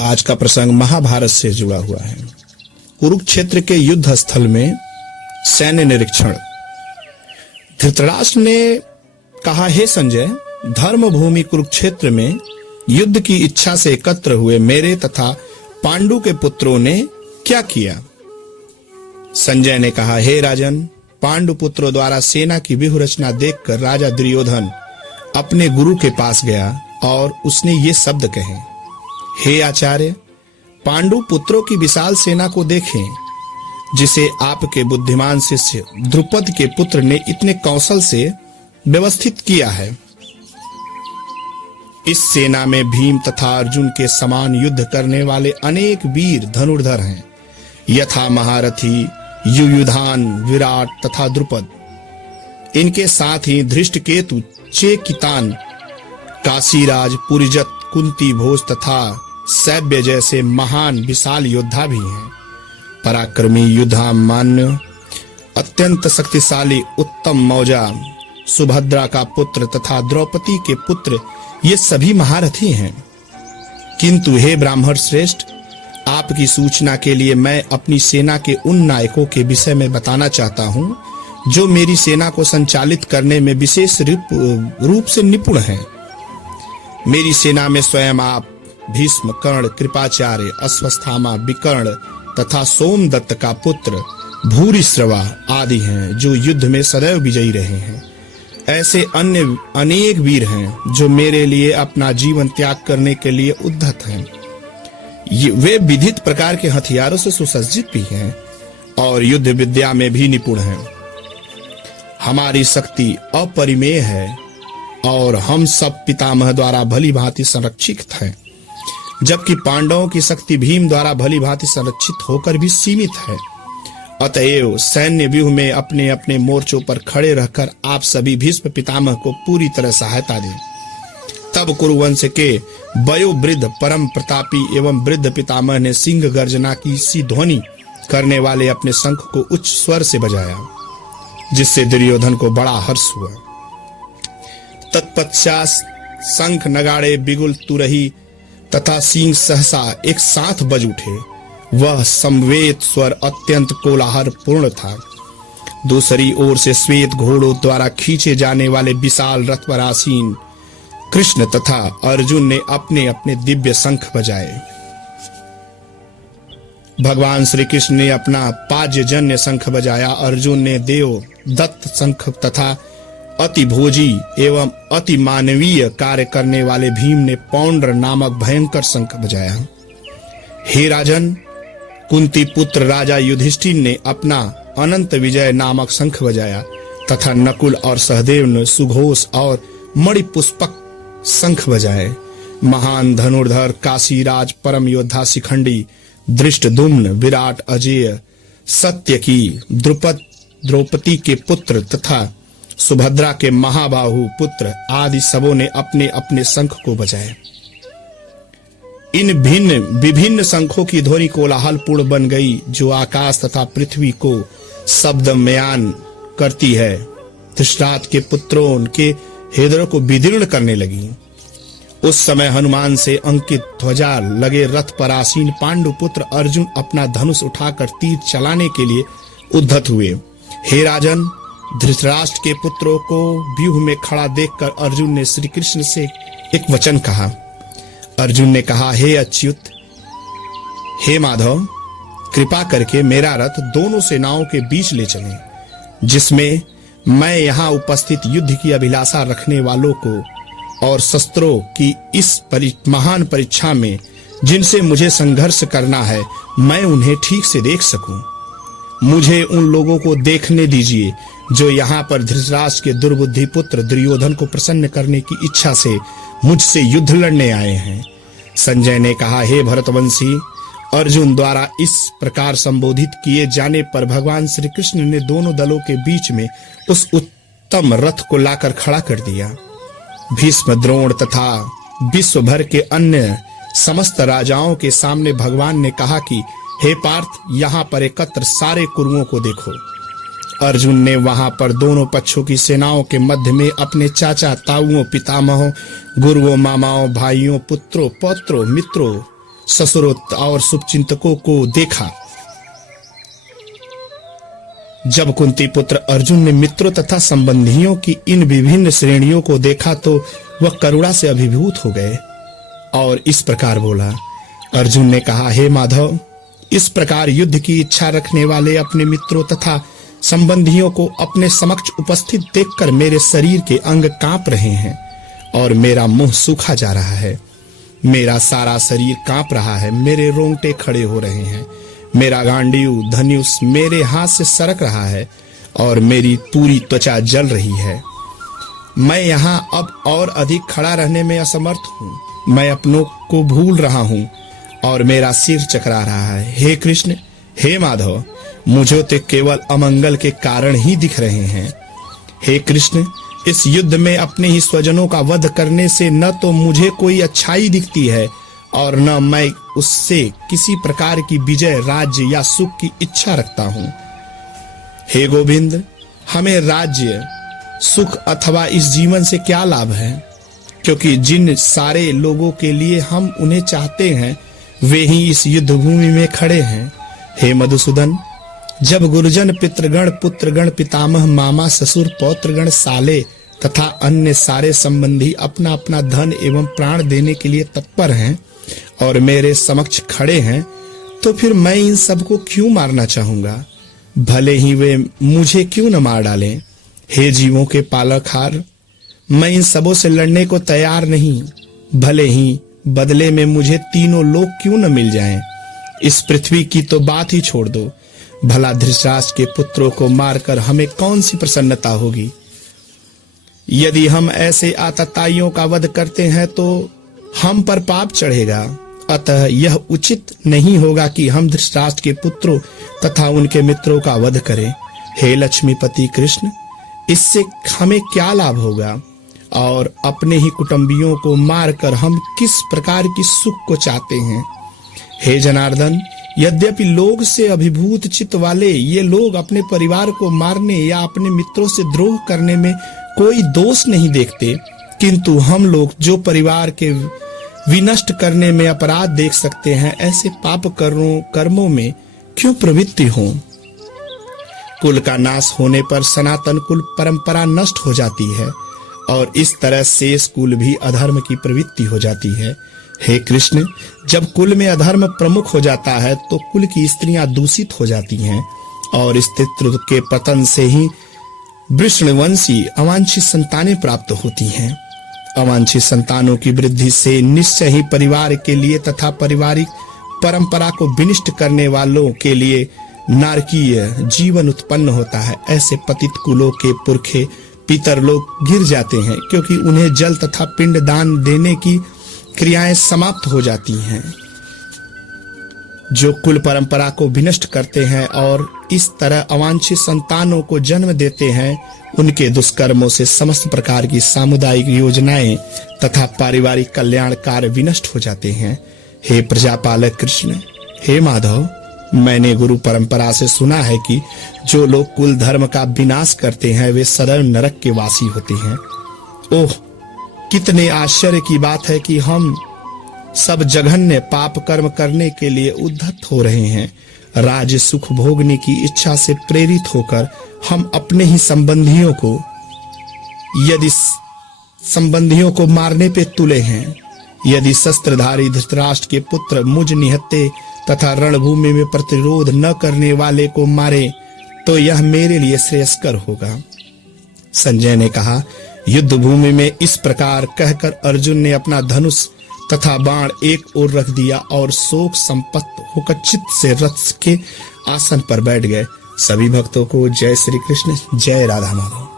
आज का प्रसंग महाभारत से जुड़ा हुआ है। कुरुक्षेत्र के युद्ध स्थल में सैन्य निरीक्षण। धृतराष्ट्र ने कहा, हे संजय, धर्म भूमि कुरुक्षेत्र में युद्ध की इच्छा से एकत्र हुए मेरे तथा पांडु के पुत्रों ने क्या किया? संजय ने कहा, हे राजन, पांडु पुत्रों द्वारा सेना की व्यूह रचना देखकर राजा दुर्योधन अपने गुरु के पास गया और उसने ये शब्द कहे, हे आचार्य, पांडु पुत्रों की विशाल सेना को देखें, जिसे आपके बुद्धिमान शिष्य द्रुपद के पुत्र ने इतने कौशल से व्यवस्थित किया है। इस सेना में भीम तथा अर्जुन के समान युद्ध करने वाले अनेक वीर धनुर्धर हैं, यथा महारथी, युयुधान, विराट तथा द्रुपद। इनके साथ ही धृष्टकेतु, चेकितान, काशीराज, पुरिजत, कुंती भोज तथा सैब्य जैसे महान विशाल योद्धा भी हैं। पराक्रमी युद्धामान्य, अत्यंत शक्तिशाली उत्तम मौजा, सुभद्रा का पुत्र तथा द्रौपदी के पुत्र, ये सभी महारथी हैं। किंतु हे ब्राह्मण श्रेष्ठ, आपकी सूचना के लिए मैं अपनी सेना के उन नायकों के विषय में बताना चाहता हूं, जो मेरी सेना को संचालित करने में विशेष रूप से निपुण हैं। मेरी सेना में स्वयं आप, भीष्म, कर्ण, कृपाचार्य, अश्वत्थामा, विकर्ण तथा सोमदत्त का पुत्र भूरिश्रवा आदि हैं, जो युद्ध में सदैव विजयी रहे हैं। ऐसे अन्य अनेक वीर हैं जो मेरे लिए अपना जीवन त्याग करने के लिए उद्यत हैं। वे विधित प्रकार के हथियारों से सुसज्जित भी हैं और युद्ध विद्या में भी निपुण हैं। हमारी शक्ति अपरिमेय है और हम सब पितामह द्वारा भली भांति संरक्षित हैं, जबकि पांडवों की शक्ति भीम द्वारा भली भांति संरक्षित होकर भी सीमित है। अतएव सैन्य व्यूह में अपने अपने मोर्चों पर खड़े रहकर आप सभी भीष्म पितामह को पूरी तरह सहायता दें। तब कुरुवंश के वयोवृद्ध परम प्रतापी एवं वृद्ध पितामह ने सिंह गर्जना की सी ध्वनि करने वाले अपने शंख को उच्च स्वर से बजाया, जिससे दुर्योधन को बड़ा हर्ष हुआ। तत्पश्चात शंख, नगाड़े, बिगुल, तुरही तथा सींग सहसा एक साथ बज उठे। वह समवेत स्वर अत्यंत कोलाहल पूर्ण था। दूसरी ओर से श्वेत घोड़ों द्वारा खींचे जाने वाले विशाल रथ पर आसीन कृष्ण तथा अर्जुन ने अपने अपने दिव्य शंख बजाए। भगवान श्री कृष्ण ने अपना पाज्यजन्य शंख बजाया, अर्जुन ने देव दत्त शंख तथा अति भोजी एवं अति मानवीय कार्य करने वाले भीम ने पौंड्र नामक भयंकर शंख बजाया। हे राजन, कुंती पुत्र राजा युधिष्ठिर ने अपना अनंत विजय नामक शंख बजाया तथा नकुल और सहदेव ने सुघोष और मणिपुष्पक शंख बजाए। महान धनुर्धर काशीराज, परम योद्धा शिखंडी, धृष्टद्युम्न, विराट, अजेय, सत्यकी, द्रुपद, द्रौपदी के पुत्र तथा सुभद्रा के महाबाहु पुत्र आदि सबों ने अपने अपने शंख को बजाए। इन विभिन्न शंखों की ध्वनि कोलाहल पूर्ण बन गई, जो आकाश तथा पृथ्वी को शब्दमयान करती है। धृतराष्ट्र के पुत्रों के हृदयों को विदीर्ण करने लगी। उस समय हनुमान से अंकित ध्वजा लगे रथ पर आसीन पांडु पुत्र अर्जुन अपना धनुष उठाकर तीर चलाने के लिए उद्धत हुए। हे राजन, धृतराष्ट्र के पुत्रों को व्यूह में खड़ा देखकर अर्जुन ने श्री कृष्ण से एक वचन कहा। अर्जुन ने कहा, हे अच्युत, हे माधव, कृपा करके मेरा रथ दोनों सेनाओं के बीच ले चलें, जिसमें मैं यहाँ उपस्थित युद्ध की अभिलाषा रखने वालों को और शस्त्रों की इस महान परीक्षा में जिनसे मुझे संघर्ष करना है, मैं उन्हें ठीक से देख सकूं। मुझे उन लोगों को देखने दीजिए जो यहाँ पर धृतराष्ट्र के दुर्बुद्धि पुत्र दुर्योधन को प्रसन्न करने की इच्छा से मुझसे युद्ध लड़ने आए हैं। संजय ने कहा, हे भरतवंशी, अर्जुन द्वारा इस प्रकार संबोधित किए जाने पर भगवान श्री कृष्ण ने दोनों दलों के बीच में उस उत्तम रथ को लाकर खड़ा कर दिया। भीष्म, द्रोण तथा विश्व भर के अन्य समस्त राजाओं के सामने भगवान ने कहा कि हे पार्थ, यहाँ पर एकत्र सारे कुरुओं को देखो। अर्जुन ने वहां पर दोनों पक्षों की सेनाओं के मध्य में अपने चाचा, ताऊओं, पितामहों, गुरुओं, मामाओं, भाइयों, पुत्रों, पौत्रों, मित्रों, ससुरों और शुभचिंतकों को देखा। जब कुंती पुत्र अर्जुन ने मित्रों तथा संबंधियों की इन विभिन्न श्रेणियों को देखा तो वह करुणा से अभिभूत हो गए और इस प्रकार बोला। अर्जुन ने कहा, हे माधव, इस प्रकार युद्ध की इच्छा रखने वाले अपने मित्रों तथा संबंधियों को अपने समक्ष उपस्थित देखकर मेरे शरीर के अंग कांप रहे हैं और मेरा मुंह सूखा जा रहा है। मेरा सारा शरीर कांप रहा है, मेरे रोंगटे खड़े हो रहे हैं, मेरा गांडीव धनुष मेरे हाथ से सरक रहा है और मेरी पूरी त्वचा जल रही है। मैं यहाँ अब और अधिक खड़ा रहने में असमर्थ हूँ। मैं अपनों को भूल रहा हूँ और मेरा सिर चकरा रहा है। हे कृष्ण, हे माधव, मुझे तो केवल अमंगल के कारण ही दिख रहे हैं। हे कृष्ण, इस युद्ध में अपने ही स्वजनों का वध करने से न तो मुझे कोई अच्छाई दिखती है और न मैं उससे किसी प्रकार की विजय, राज्य या सुख की इच्छा रखता हूँ। हे गोविंद, हमें राज्य, सुख अथवा इस जीवन से क्या लाभ है, क्योंकि जिन सारे लोगों के लिए हम उन्हें चाहते हैं वे ही इस युद्ध भूमि में खड़े हैं। हे मधुसूदन, जब गुरुजन, पितृगण, पुत्रगण, पितामह, मामा, ससुर, पौत्रगण, साले तथा अन्य सारे संबंधी अपना अपना धन एवं प्राण देने के लिए तत्पर हैं और मेरे समक्ष खड़े हैं, तो फिर मैं इन सबको क्यों मारना चाहूंगा, भले ही वे मुझे क्यों न मार डालें। हे जीवों के पालकहार, मैं इन सबों से लड़ने को तैयार नहीं, भले ही बदले में मुझे तीनों लोग क्यों न मिल जाएं। इस पृथ्वी की तो बात ही छोड़ दो, भला धृतराष्ट्र के पुत्रों को मारकर हमें कौन सी प्रसन्नता होगी। यदि हम ऐसे आतताइयों का वध करते हैं तो हम पर पाप चढ़ेगा, अतः यह उचित नहीं होगा कि हम धृतराष्ट्र के पुत्रों तथा उनके मित्रों का वध करें। हे लक्ष्मीपति कृष्ण, इससे हमें क्या लाभ होगा और अपने ही कुटुंबियों को मारकर हम किस प्रकार की सुख को चाहते हैं। हे जनार्दन, यद्यपि लोग से अभिभूत चित्त वाले ये लोग अपने परिवार को मारने या अपने मित्रों से द्रोह करने में कोई दोष नहीं देखते, किंतु हम लोग जो परिवार के विनष्ट करने में अपराध देख सकते हैं, ऐसे पाप कर्मों में क्यों प्रवृत्ति हो। कुल का नाश होने पर सनातन कुल परंपरा नष्ट हो जाती है और इस तरह शेष कुल भी अधर्म की प्रवृत्ति हो जाती है। हे कृष्ण, जब कुल में अधर्म प्रमुख हो जाता है तो कुल की स्त्रियां दूषित हो जाती हैं और स्त्रीत्व के पतन से ही वृषणवंशी अवांछित संतानें प्राप्त होती हैं। अवांछित संतानों की वृद्धि से निश्चय ही परिवार के लिए तथा पारिवारिक परंपरा को विनिष्ट करने वालों के लिए नारकीय जीवन उत्पन्न होता है। ऐसे पतित कुलों के पुरखे पितर लोग गिर जाते हैं, क्योंकि उन्हें जल तथा पिंड दान देने की क्रियाएं समाप्त हो जाती हैं। जो कुल परंपरा को विनष्ट करते हैं और इस तरह अवांछित संतानों को जन्म देते हैं, उनके दुष्कर्मों से समस्त प्रकार की सामुदायिक योजनाएं तथा पारिवारिक कल्याण कार्य विनष्ट हो जाते हैं। हे प्रजापालक कृष्ण, हे माधव, मैंने गुरु परंपरा से सुना है कि जो लोग कुल धर्म का विनाश करते हैं वे सदैव नरक के वासी होते हैं। ओह, कितने आश्चर्य की बात है कि हम सब जघन्य पाप कर्म करने के लिए उद्धत हो रहे हैं। राज्य सुख भोगने की इच्छा से प्रेरित होकर हम अपने ही संबंधियों को मारने पे तुले हैं। यदि शस्त्रधारी धृतराष्ट्र के पुत्र मुझ निहत्ते तथा रणभूमि में प्रतिरोध न करने वाले को मारे तो यह मेरे लिए श्रेयस्कर होगा। संजय ने कहा, युद्ध भूमि में इस प्रकार कहकर अर्जुन ने अपना धनुष तथा बाण एक ओर रख दिया और शोक संपत्त होकर चित्त से रथ के आसन पर बैठ गए। सभी भक्तों को जय श्री कृष्ण, जय राधा माधव।